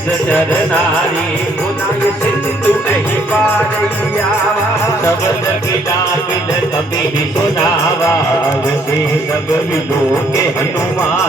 चरनारी बुनाई सिंधु नहीं पारैया सबल गिला बिल कभी सुनावा से सब मिलो के हनुमान